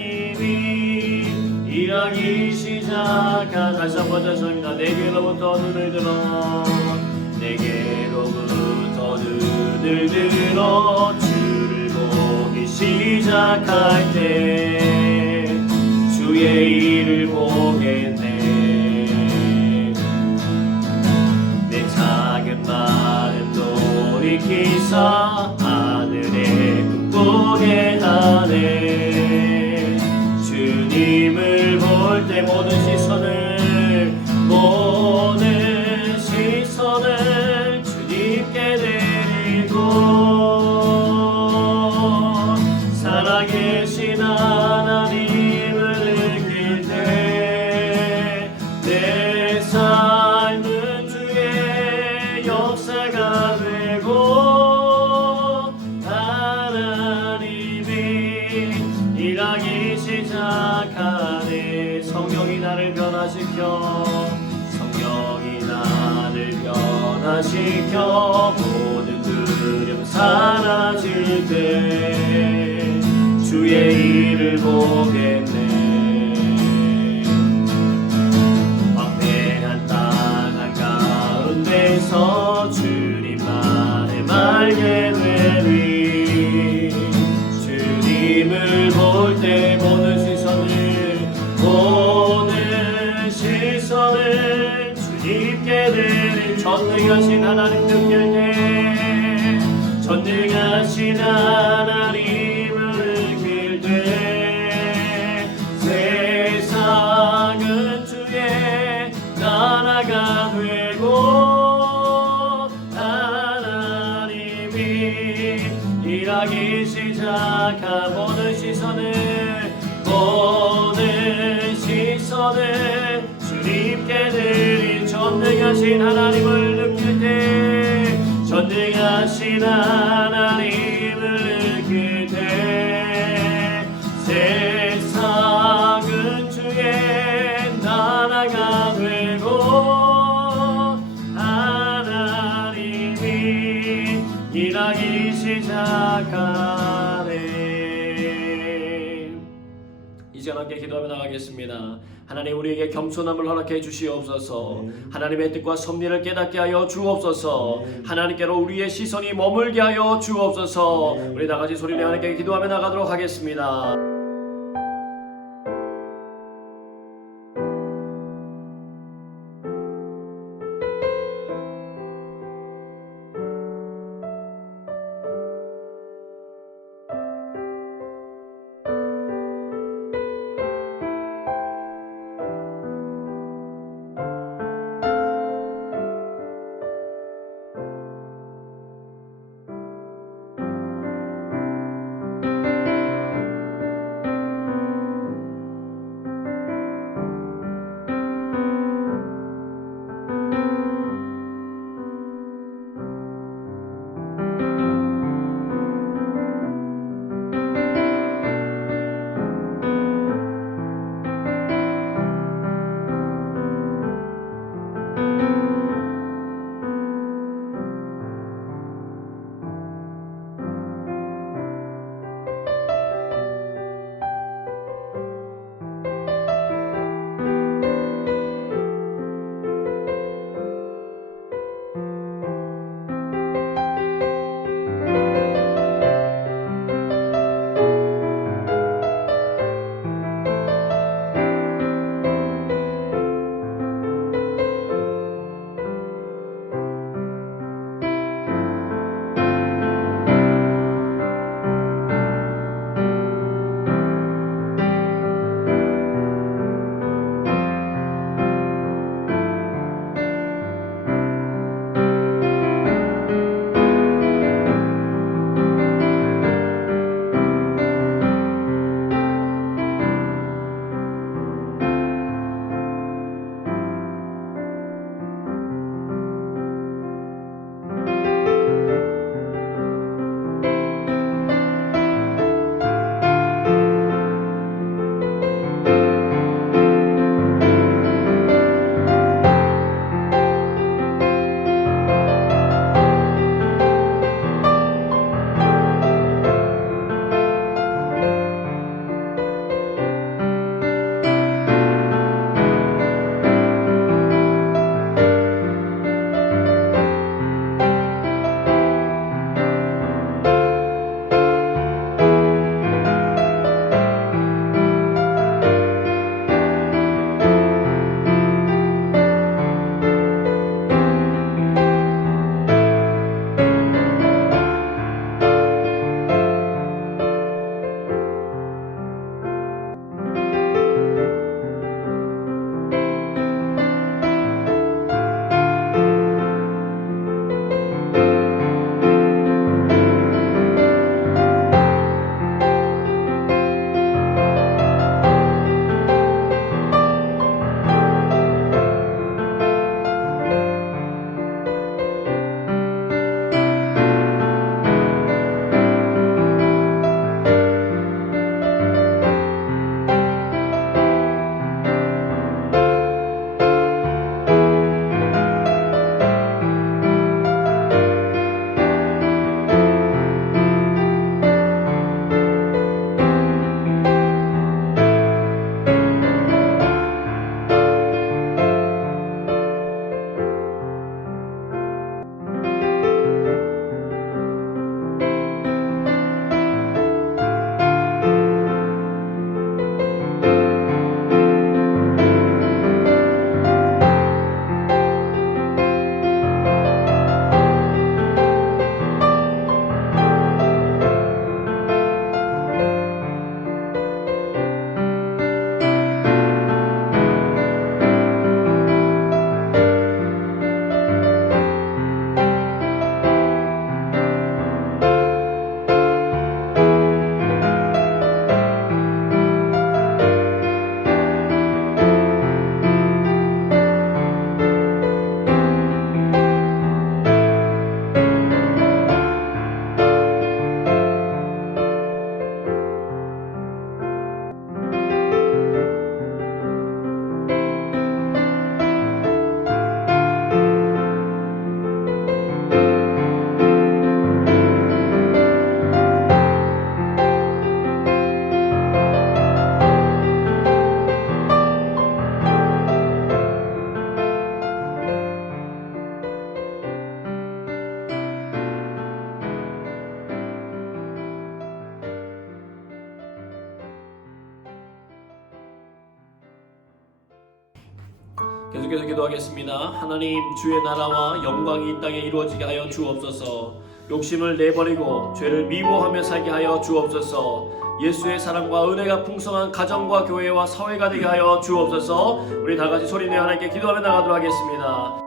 하나님이 일하기 시작한 다시 한번 자성입니다. 내게로부터 눈을 들어 내게로부터 눈을 들어 주를 보기 시작할 때 주의 일을 보겠네. 내 작은 마음 돌이키사 하늘에 꿈꾸게 하네. 주님을 볼 때 모든 시선을 주님께 드리고 살아계신 하나님을 느낄 때 내 삶은 주의 역사가 되고 하나님이 일하기 시작하네. 성령이 나를 변화시켜 모든 두려움 사라질 때 주의 일을 보겠네. 황폐한 땅 한가운데서 주님만을 알게 되리. 주님을 볼 때 모든 시선을 주님께 드릴 전능하신 하나님 느낄 때 전능하신 하나님을 느낄 때 세상은 주의 나라가 되고 하나님이 일하기 시작한 모든 시선을 주님께 드린 전능하신 하나님을 느낄 때 전능하신 하나님을 느낄 때 세상은 주의 나라가 되고 하나님이 일하기 시작하네. 이제 함께 기도하며 나가겠습니다. 하나님, 우리에게 겸손함을 허락해 주시옵소서. 하나님의 뜻과 섭리를 깨닫게 하여 주옵소서. 하나님께로 우리의 시선이 머물게 하여 주옵소서. 우리 다같이 소리내어 하나님께 기도하며 나가도록 하겠습니다. 계속해서 기도하겠습니다. 하나님, 주의 나라와 영광이 이 땅에 이루어지게 하여 주옵소서. 욕심을 내버리고 죄를 미워하며 살게 하여 주옵소서. 예수의 사랑과 은혜가 풍성한 가정과 교회와 사회가 되게 하여 주옵소서. 우리 다 같이 소리내어 하나님께 기도하며 나가도록 하겠습니다.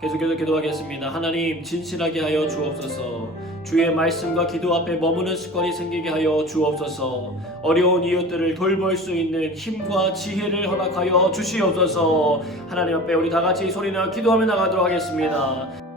계속해서 기도하겠습니다. 하나님, 진실하게 하여 주옵소서. 주의 말씀과 기도 앞에 머무는 습관이 생기게 하여 주옵소서. 어려운 이웃들을 돌볼 수 있는 힘과 지혜를 허락하여 주시옵소서. 하나님 앞에 우리 다 같이 소리나 기도하며 나가도록 하겠습니다.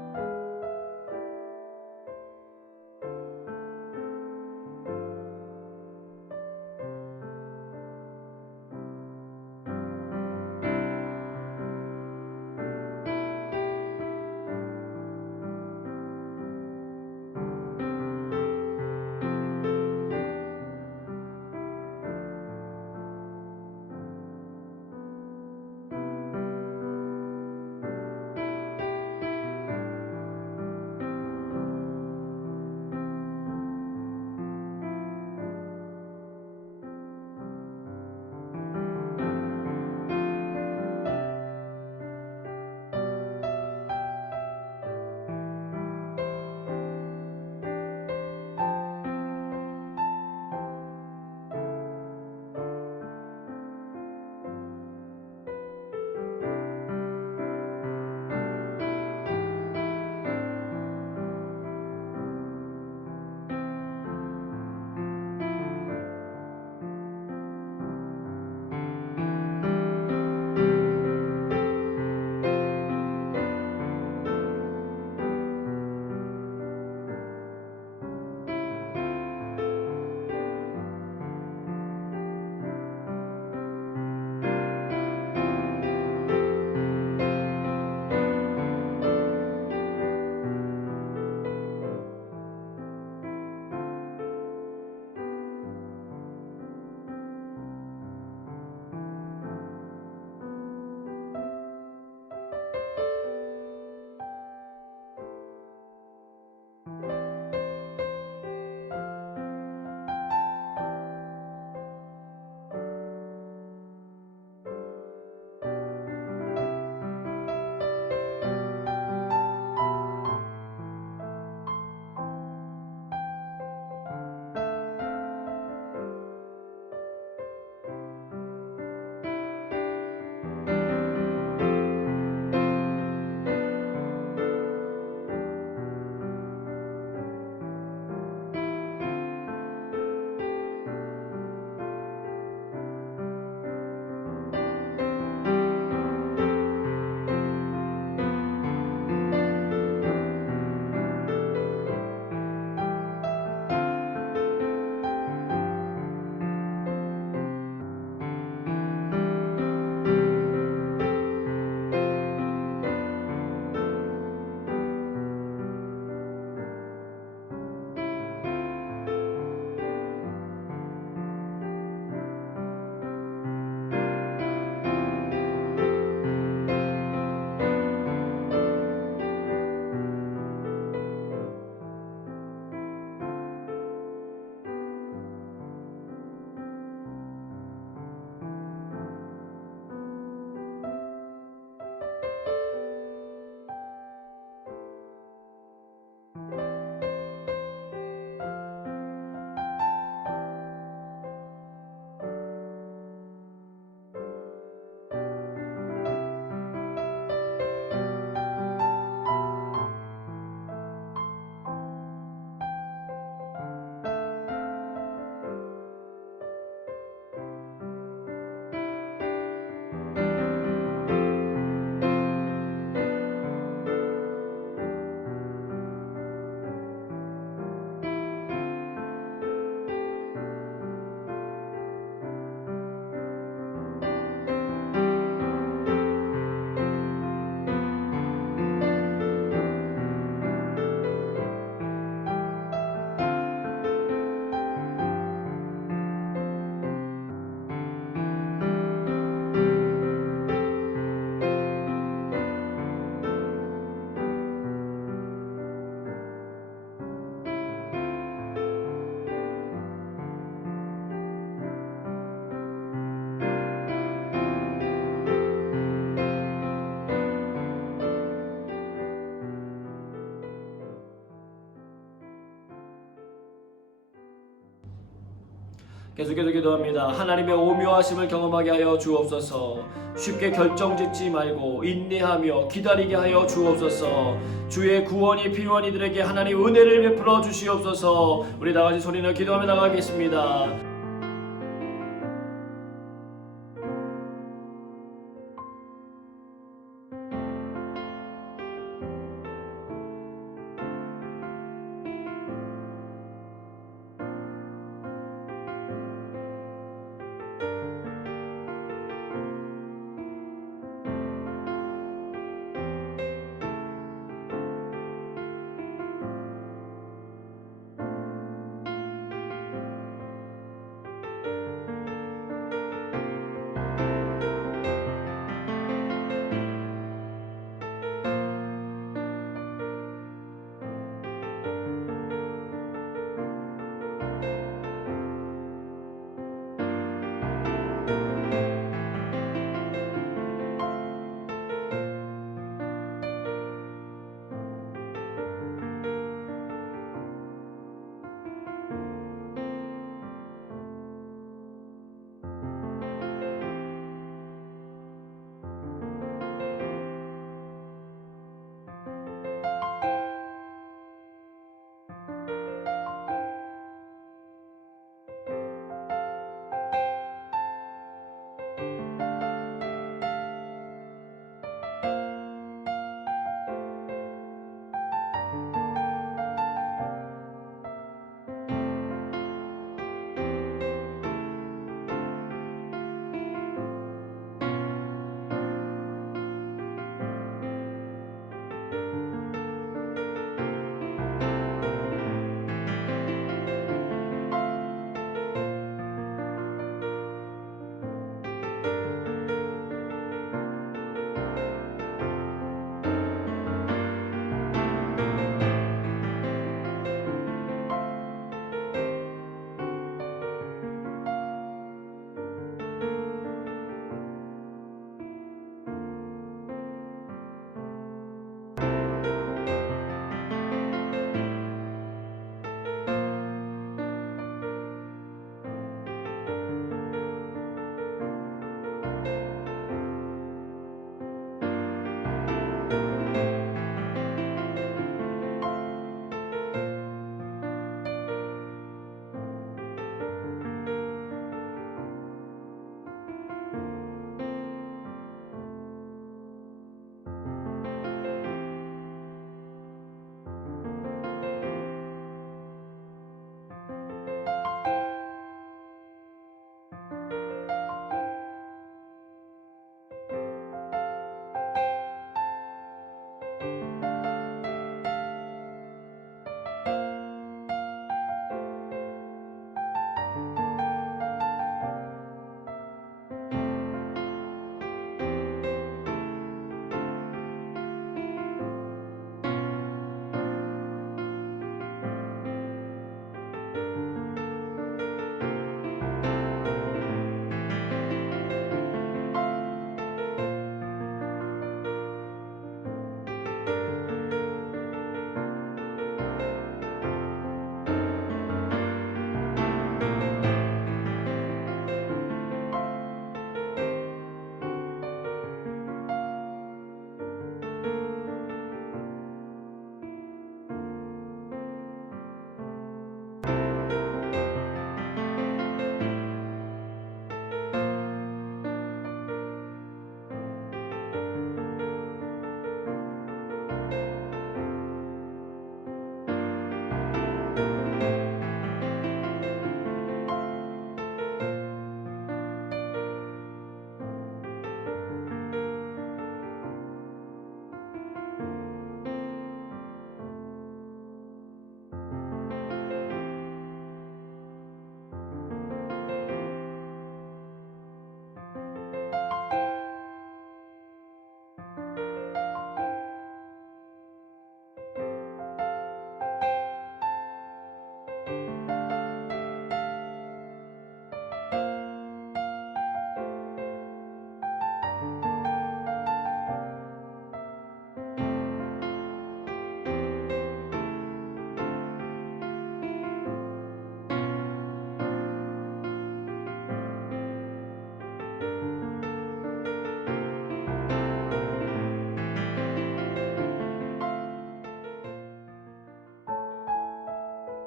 계속해서 기도합니다. 하나님의 오묘하심을 경험하게 하여 주옵소서. 쉽게 결정짓지 말고 인내하며 기다리게 하여 주옵소서. 주의 구원이 필요한 이들에게 하나님 은혜를 베풀어 주시옵소서. 우리 다같이 소리내어 기도하며 나가겠습니다.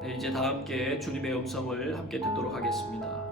네, 이제 다 함께 주님의 음성을 함께 듣도록 하겠습니다.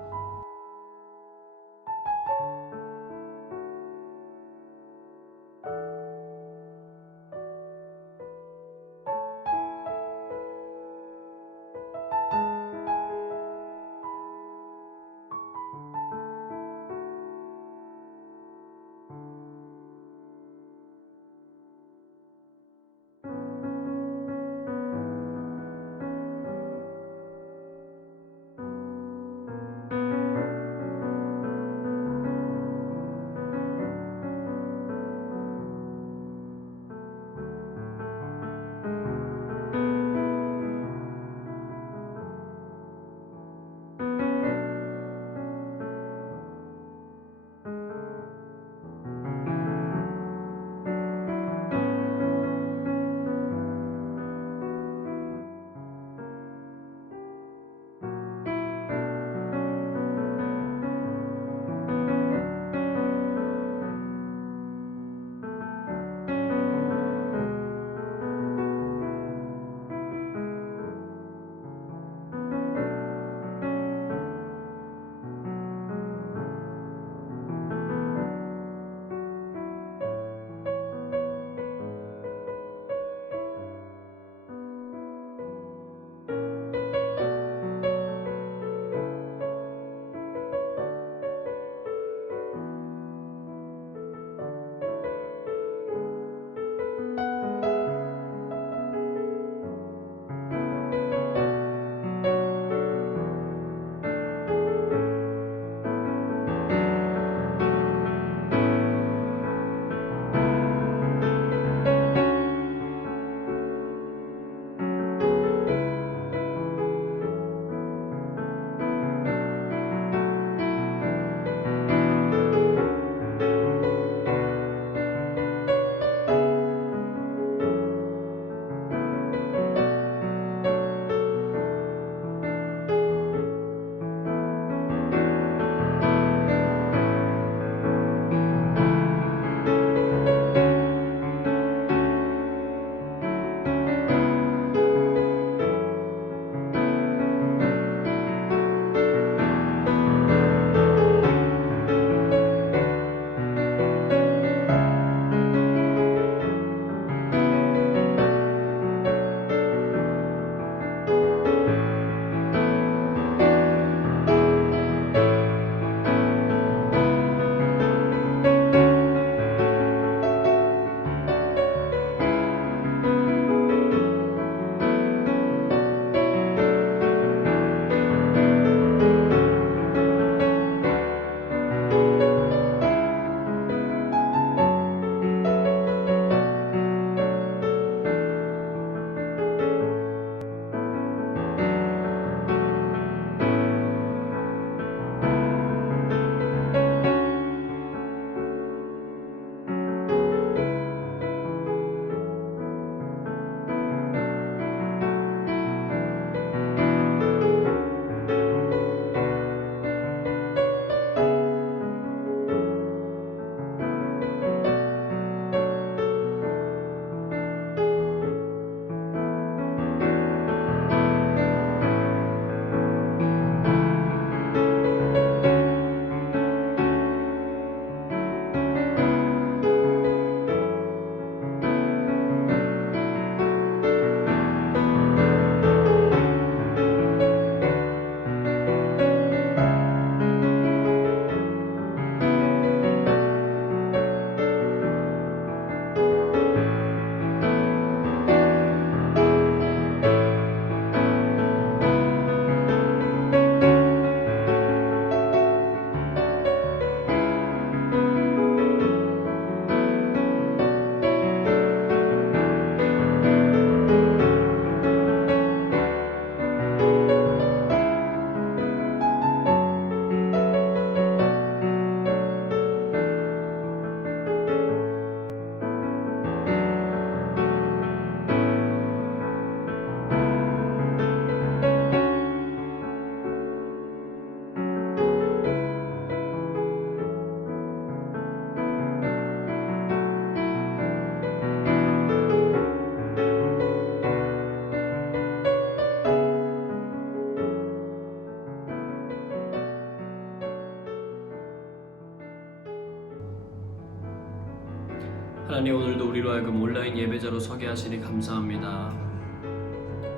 하나님, 오늘도 우리로 하여금 온라인 예배자로 서게 하시니 감사합니다.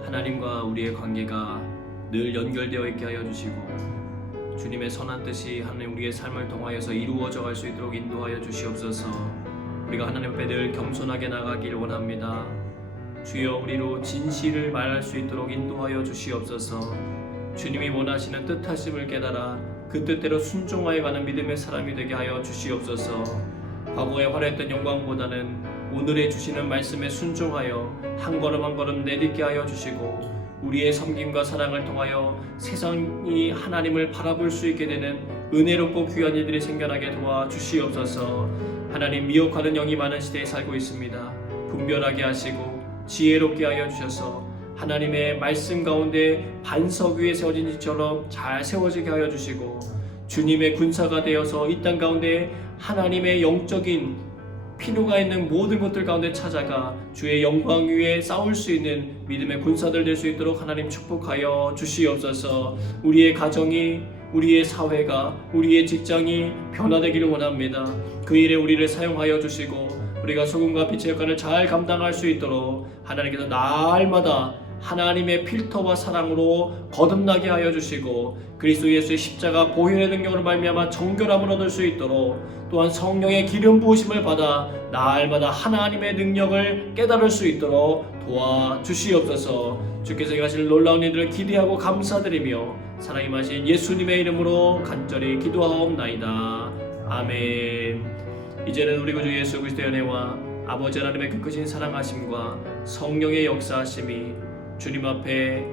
하나님과 우리의 관계가 늘 연결되어 있게 하여 주시고 주님의 선한 뜻이 하나님 우리의 삶을 통하여서 이루어져 갈 수 있도록 인도하여 주시옵소서. 우리가 하나님 앞에 늘 겸손하게 나가길 원합니다. 주여, 우리로 진실을 말할 수 있도록 인도하여 주시옵소서. 주님이 원하시는 뜻하심을 깨달아 그 뜻대로 순종하여 가는 믿음의 사람이 되게 하여 주시옵소서. 과거에 활약했던 영광보다는 오늘에 주시는 말씀에 순종하여 한 걸음 한 걸음 내딛게 하여 주시고 우리의 섬김과 사랑을 통하여 세상이 하나님을 바라볼 수 있게 되는 은혜롭고 귀한 일들이 생겨나게 도와 주시옵소서. 하나님, 미혹하는 영이 많은 시대에 살고 있습니다. 분별하게 하시고 지혜롭게 하여 주셔서 하나님의 말씀 가운데 반석 위에 세워진 집처럼 잘 세워지게 하여 주시고 주님의 군사가 되어서 이 땅 가운데 하나님의 영적인 필요가 있는 모든 것들 가운데 찾아가 주의 영광 위에 싸울 수 있는 믿음의 군사들 될 수 있도록 하나님 축복하여 주시옵소서. 우리의 가정이, 우리의 사회가, 우리의 직장이 변화되기를 원합니다. 그 일에 우리를 사용하여 주시고 우리가 소금과 빛의 역할을 잘 감당할 수 있도록 하나님께서 날마다 하나님의 필터와 사랑으로 거듭나게 하여 주시고 그리스도 예수의 십자가 보혈의 능력으로 말미암아 정결함을 얻을 수 있도록 또한 성령의 기름 부으심을 받아 날마다 하나님의 능력을 깨달을 수 있도록 도와주시옵소서. 주께서 행하실 놀라운 일들을 기대하고 감사드리며 사랑이 마신 예수님의 이름으로 간절히 기도하옵나이다. 아멘. 이제는 우리 구주 예수 그리스도의 은혜와 아버지 하나님의 그 크신 사랑하심과 성령의 역사하심이 주님 앞에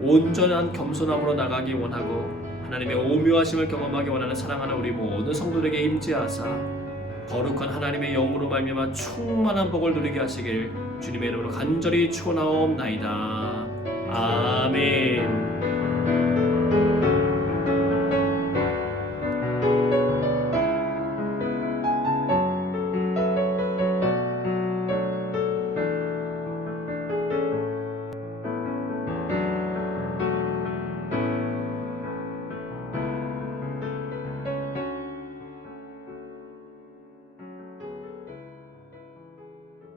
온전한 겸손함으로 나가기 원하고 하나님의 오묘하심을 경험하기 원하는 사랑하는 우리 모든 성도들에게 임재하사 거룩한 하나님의 영으로 말미암아 충만한 복을 누리게 하시길 주님의 이름으로 간절히 축원하옵나이다. 아멘.